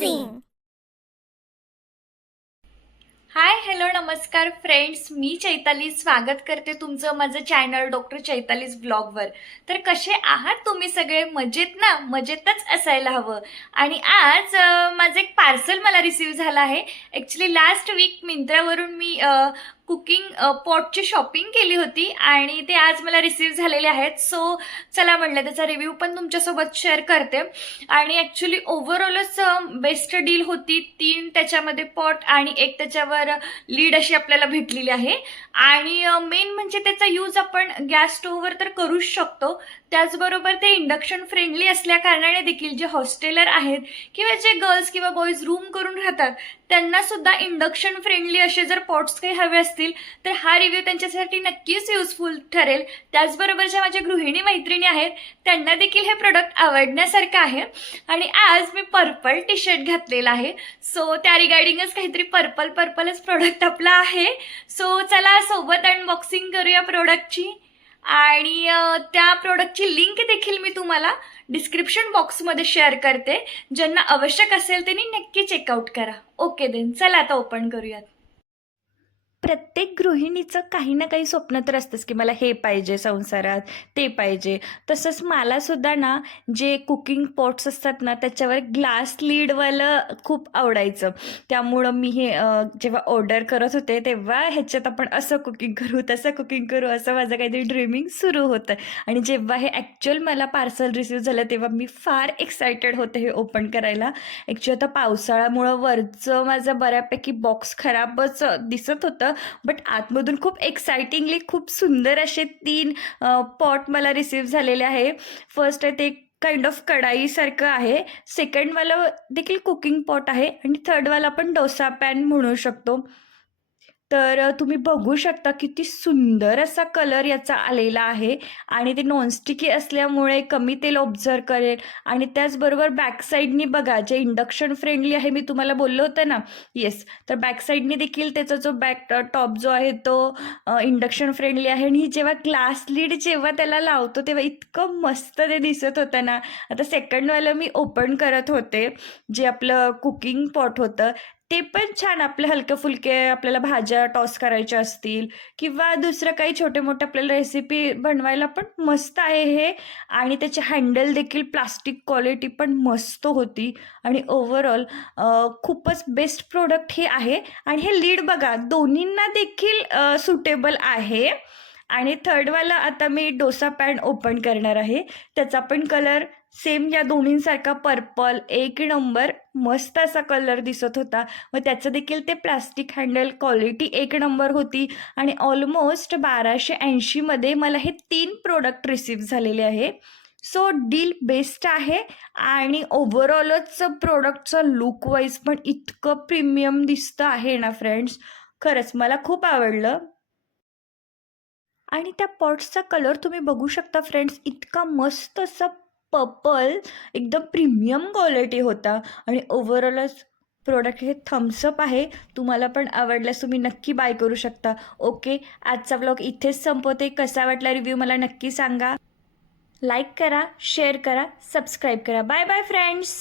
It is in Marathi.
अमेझिंग. हाय हॅलो नमस्कार फ्रेंड्स, मी चैताली स्वागत करते तुमचं माझं चॅनल डॉक्टर चैतालीज ब्लॉगवर. तर कसे आहात तुम्ही सगळे? मजेत ना? मजेतच असायला हवं. आणि आज माझं एक पार्सल मला रिसीव झालं आहे. ॲक्च्युली लास्ट वीक मिंत्रावरून मी कुकिंग पॉटची शॉपिंग केली होती आणि ते आज मला रिसीव झालेले आहेत. सो चला म्हटलं त्याचा रिव्ह्यू पण तुमच्यासोबत शेअर करते. आणि ॲक्च्युली ओव्हरऑलच बेस्ट डील होती. 3 त्याच्यामध्ये पॉट आणि एक त्याच्यावर लीड अशी आपल्याला भेटलेली आहे. आणि मेन म्हणजे त्याचा यूज आपण गॅस स्टोव्हवर तर करूच शकतो, त्याचबरोबर ते इंडक्शन फ्रेंडली असल्या कारणाने देखील जे हॉस्टेलर आहेत किंवा जे गर्ल्स किंवा बॉईज रूम करून राहतात त्यांना सुद्धा इंडक्शन फ्रेंडली असे जर पॉट्स काही हवे असतील तर हा रिव्ह्यू त्यांच्यासाठी नक्कीच युजफुल ठरेल. त्याचबरोबर ज्या माझ्या गृहिणी मैत्रिणी आहेत त्यांना देखील हे प्रोडक्ट आवडण्यासारखं आहे. आणि आज मी पर्पल टी शर्ट घातलेला आहे, सो त्या रिगार्डिंगच काहीतरी पर्पलच प्रोडक्ट आपला आहे. सो चला सोबत अनबॉक्सिंग करूया प्रोडक्टची. आणि त्या प्रोडक्टची लिंक देखील मी तुम्हाला डिस्क्रिप्शन बॉक्समध्ये शेअर करते. ज्यांना आवश्यक असेल त्यांनी नक्की चेकआउट करा. ओके देन, चला आता ओपन करूयात. प्रत्येक गृहिणीचं काही ना काही स्वप्न तर असतंच की मला हे पाहिजे संसारात, ते पाहिजे. तसंच मला सुद्धा ना जे कुकिंग पॉट्स असतात ना त्याच्यावर ग्लास लीडवालं खूप आवडायचं. त्यामुळं मी हे जेव्हा ऑर्डर करत होते तेव्हा ह्याच्यात आपण असं कुकिंग करू, तसं कुकिंग करू, असं माझं काहीतरी ड्रीमिंग सुरू होतं. आणि जेव्हा हे ॲक्च्युअल मला पार्सल रिसीव्ह झालं तेव्हा मी फार एक्सायटेड होते हे ओपन करायला. ॲक्च्युअली आता पावसाळ्यामुळं वरचं माझं बऱ्यापैकी बॉक्स खराबच दिसत होतं, बट आतमधून खूप एक्साइटिंगली खूप सुंदर असे 3 पॉट मला रिसीव्ह झालेले आहे. फर्स्ट आहे ते काइंड ऑफ कढाईसारखं आहे, सेकंडवाला देखील कुकिंग पॉट आहे आणि थर्डवाला आपण डोसा पॅन म्हणू शकतो. तर तुम्ही बघू शकता किती सुंदर असा कलर याचा आलेला आहे. आणि ते नॉनस्टिकी असल्यामुळे कमी तेल ऑब्झर्व करेल. आणि त्याचबरोबर बॅकसाईडनी बघा जे इंडक्शन फ्रेंडली आहे, मी तुम्हाला बोललो होतं ना, येस, तर बॅकसाईडनी देखील त्याचा जो बॅक टॉप जो आहे तो इंडक्शन फ्रेंडली आहे. आणि जेव्हा ग्लास लीड जेव्हा त्याला लावतो तेव्हा इतकं मस्त ते दिसत होतं ना. आता सेकंडवालं मी ओपन करत होते, जे आपलं कुकिंग पॉट होतं ते पण छान. आपले हलके फुलके आपल्याला भाज्या टॉस करायच्या असतील किंवा दुसरं काही छोटे मोठे आपल्याला रेसिपी बनवायला पण मस्त आहे हे. आणि त्याचे हँडल देखील प्लास्टिक क्वालिटी पण मस्त होती. आणि ओव्हरऑल खूपच बेस्ट प्रोडक्ट हे आहे. आणि हे लीड बघा दोन्हींना देखील सुटेबल आहे. आणि थर्डवाला आता मी डोसा पॅन ओपन करणार आहे, त्याचा पण कलर सेम या दोन्हींसारखा पर्पल एक नंबर मस्त असा कलर दिसत होता. व त्याचं देखील ते प्लास्टिक हँडल क्वालिटी एक नंबर होती. आणि ऑलमोस्ट 1280मध्ये मला हे 3 प्रोडक्ट रिसीव्ह झालेले आहे. सो डील बेस्ट आहे. आणि ओव्हरऑलच प्रोडक्टचं लुक वाईज पण इतकं प्रीमियम दिसतं आहे ना फ्रेंड्स, खरंच मला खूप आवडलं. आणि त्या पॉट्सचा कलर तुम्ही बघू शकता फ्रेंड्स, इतका मस्त असा पर्पल, एकदम प्रीमियम क्वालिटी होता. आणि ओव्हरऑलच प्रोडक्ट हे थम्सअप आहे. तुम्हाला पण आवडल्यास तुम्ही नक्की बाय करू शकता. ओके, आजचा व्लॉग इथेच संपवते. कसा वाटला रिव्ह्यू मला नक्की सांगा. लाईक करा, शेअर करा, सबस्क्राईब करा. Bye bye friends.